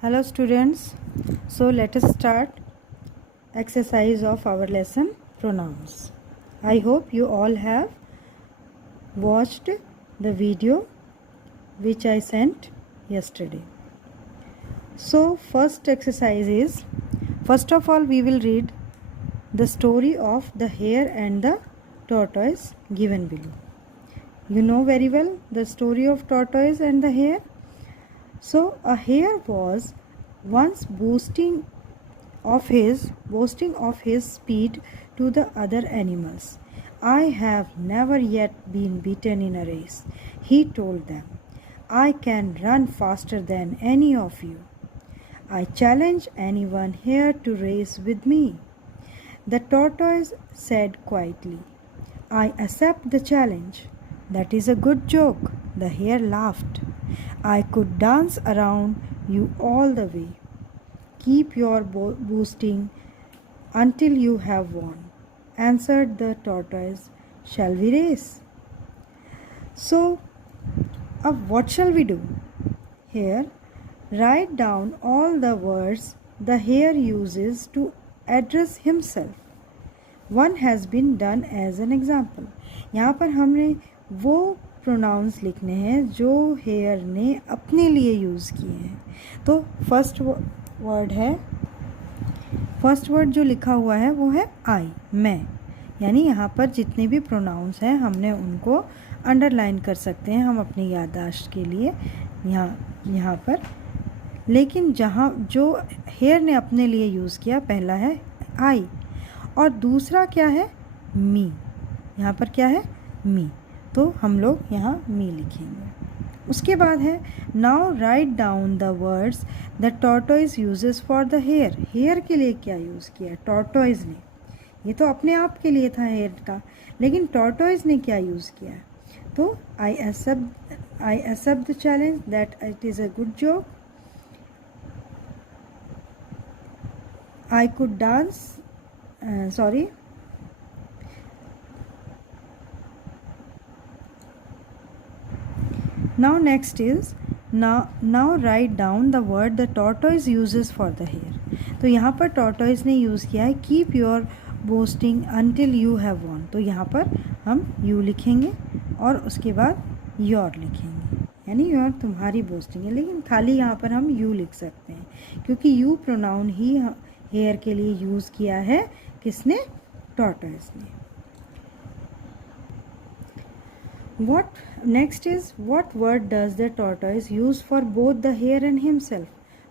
Hello students, so let us start exercise of our lesson pronouns. I hope you all have watched the video which I sent yesterday. So first exercise is, first of all we will read the story of the hare and the tortoise given below. You know very well the story of tortoise and the hare. So a hare was once boasting of his speed to the other animals. I have never yet been beaten in a race, he told them. I can run faster than any of you. I challenge anyone here to race with me. The tortoise said quietly, I accept the challenge. That is a good joke. The hare laughed. I could dance around you all the way. Keep your boasting until you have won, answered the tortoise. Shall we race? So, what shall we do? Here, write down all the words the hare uses to address himself. One has been done as an example. यहाँ पर हमने वो pronounce लिखने हैं जो hair ने अपने लिए यूज़ किए हैं. तो फर्स्ट वर्ड जो लिखा हुआ है वो है आई, मैं. यानी यहाँ पर जितने भी प्रोनाउंस हैं हमने उनको अंडरलाइन कर सकते हैं हम अपनी याददाश्त के लिए यहाँ पर. लेकिन जहाँ जो हेयर ने अपने लिए यूज़ किया, पहला है आई और दूसरा क्या है, मी. यहाँ पर क्या है, मी. तो हम लोग यहाँ मी लिखेंगे. उसके बाद है now write down the words the tortoise uses for the hare. Hare के लिए क्या यूज़ किया टॉर्टोइज ने? ये तो अपने आप के लिए था हेयर का, लेकिन टॉर्टोइज ने क्या यूज़ किया? तो I accept the challenge, that it is a good job. I could dance Now next is now write down the word the tortoise uses for the hare. तो यहाँ पर tortoise ने यूज़ किया है keep your boasting until you have won. तो यहाँ पर हम you लिखेंगे और उसके बाद your लिखेंगे, यानी your तुम्हारी boasting है, लेकिन खाली यहाँ पर हम you लिख सकते हैं क्योंकि you pronoun ही hare के लिए यूज़ किया है. किसने? tortoise ने. What next is what word does the tortoise use for both the hare and himself?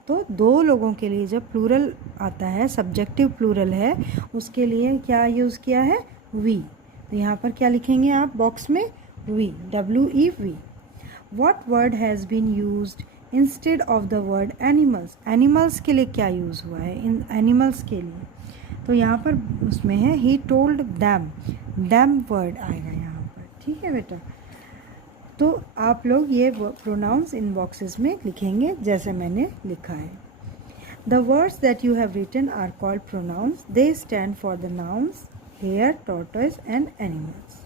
तो दो लोगों के लिए जब प्लूरल आता है, सब्जेक्टिव प्लूरल है, उसके लिए क्या यूज़ किया है? वी. तो यहाँ पर क्या लिखेंगे आप बॉक्स में? V, WEV. What word has been used instead of the word animals? Animals के लिए क्या यूज़ हुआ है इन एनिमल्स के लिए? तो यहाँ पर उसमें है he told them. them word आएगा यहाँ पर. ठीक है बेटा, तो आप लोग ये प्रोनाउंस इन बॉक्सेस में लिखेंगे जैसे मैंने लिखा है. The words that you have written are called pronouns. They stand for the nouns hare, tortoise and animals.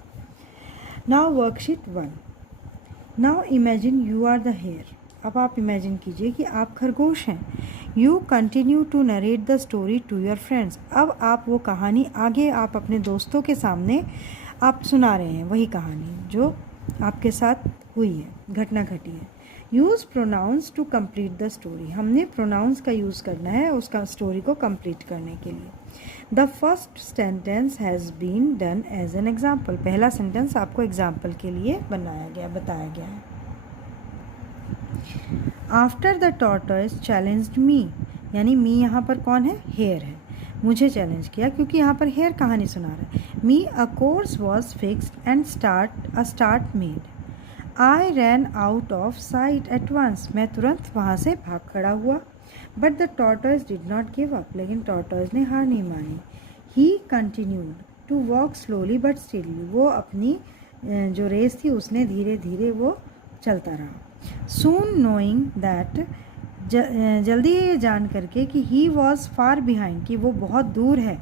Now worksheet 1. Now imagine you are the hare. अब आप इमेजिन कीजिए कि आप खरगोश हैं. You continue to narrate the story to your friends. अब आप वो कहानी आगे आप अपने दोस्तों के सामने आप सुना रहे हैं, वही कहानी जो आपके साथ हुई है, घटना घटी है. Use pronouns to complete the story. हमने प्रोनाउंस का यूज़ करना है उसका स्टोरी को कंप्लीट करने के लिए. The first sentence has been done as an example. पहला सेंटेंस आपको एग्जाम्पल के लिए बताया गया है. After the tortoise challenged me, यानी मी यहाँ पर कौन है? हेयर है. मुझे चैलेंज किया क्योंकि यहाँ पर हेयर कहानी सुना रहा है. Me a course was fixed and start made. I ran out of sight at once. मैं तुरंत वहाँ से भाग खड़ा हुआ. But the tortoise did not give up. लेकिन टॉर्टोइज ने हार नहीं मानी. He continued to walk slowly but steadily. वो अपनी जो रेस थी उसने धीरे धीरे वो चलता रहा. सून नोइंग दैट, जल्दी ये जान करके कि ही वॉज फार बिहाइंड, कि वो बहुत दूर है.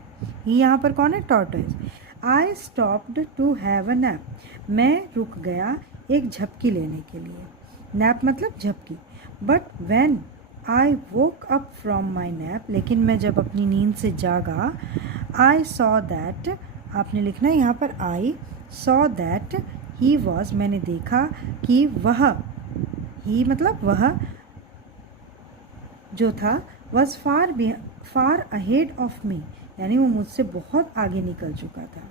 ही यहाँ पर कौन है? Tortoise. I stopped to have a nap. मैं रुक गया एक झपकी लेने के लिए. नैप मतलब झपकी. But when I woke up from my nap, लेकिन मैं जब अपनी नींद से जागा, I saw that, आपने लिखना है यहाँ पर I saw that he was, मैंने देखा कि वह, he मतलब वह जो था, was far ahead of me, यानी वो मुझसे बहुत आगे निकल चुका था.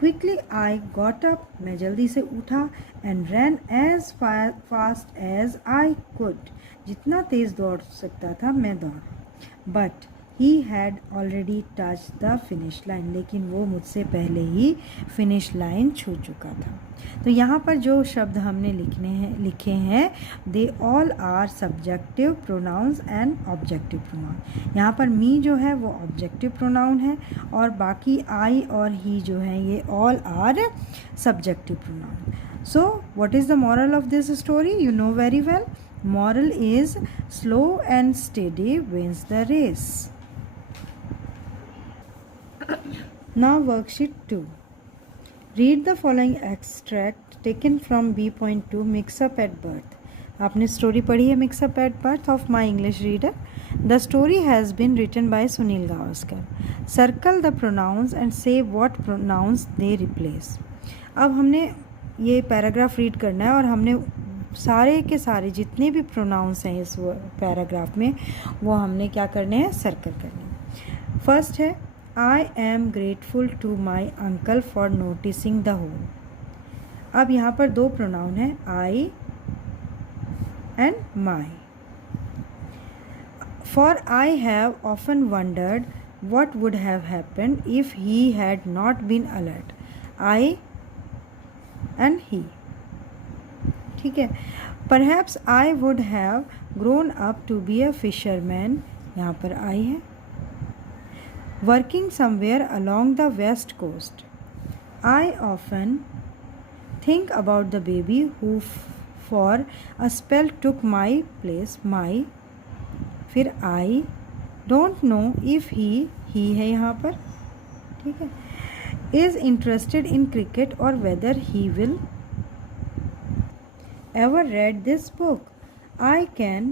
Quickly I got up, मैं जल्दी से उठा, and ran as fast as I could, जितना तेज़ दौड़ सकता था मैं दौड़ा. But he had already touched the finish line, लेकिन वो मुझसे पहले ही फिनिश लाइन छू चुका था. तो यहाँ पर जो शब्द हमने लिखे हैं, they all are subjective pronouns and objective pronoun. यहाँ पर मी जो है वो ऑब्जेक्टिव प्रोनाउन है और बाकी आई और ही जो है ये all are subjective pronoun. So what is the moral of this story? You know very well. Moral is slow and steady wins the race. Now worksheet 2. Read the following extract taken from B.2 Mix Up at Birth. आपने story पढ़ी है Mix Up at Birth of My English Reader. The story has been written by Sunil Gavaskar. Circle the pronouns and say what pronouns they replace. अब हमने ये paragraph read करना है और हमने सारे के सारे जितने भी प्रोनाउंस हैं इस पैराग्राफ में वो हमने क्या करने हैं? सर्कल करने हैं. फर्स्ट है I am grateful to my uncle for noticing the hole. अब यहाँ पर दो प्रोनाउन हैं, I and my. For I have often wondered what would have happened if he had not been alert. I and he. ठीक है. Perhaps I would have grown up to be a fisherman. यहाँ पर I है. Working somewhere along the west coast. I often think about the baby who for a spell took my place. My. फिर I don't know if he है यहाँ पर. ठीक है. Is interested in cricket or whether he will ever read this book. I can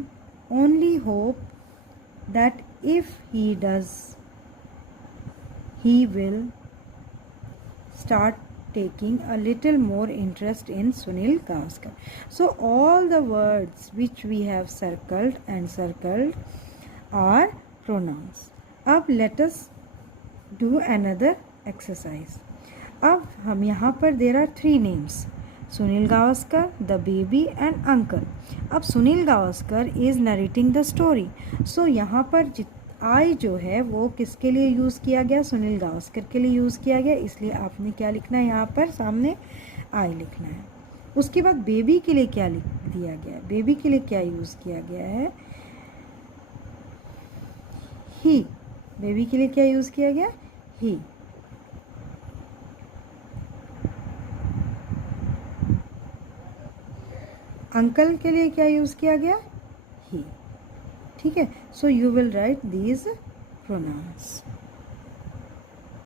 only hope that if he does, he will start taking a little more interest in Sunil Gavaskar. So all the words which we have circled are pronouns. अब let us do another exercise. अब हम यहाँ पर there are 3 names. Sunil Gavaskar, the baby and uncle. अब Sunil Gavaskar is narrating the story. So यहाँ पर आई जो है वो किसके लिए यूज़ किया गया? सुनील गावस्कर के लिए यूज़ किया गया. इसलिए आपने क्या लिखना है? यहाँ पर सामने आई लिखना है. उसके बाद बेबी के लिए क्या लिख दिया गया है? बेबी के लिए क्या यूज़ किया गया है? ही. बेबी के लिए क्या यूज़ किया गया? ही. अंकल के लिए क्या यूज़ किया गया? ही. ठीक है. So you will write these pronounce.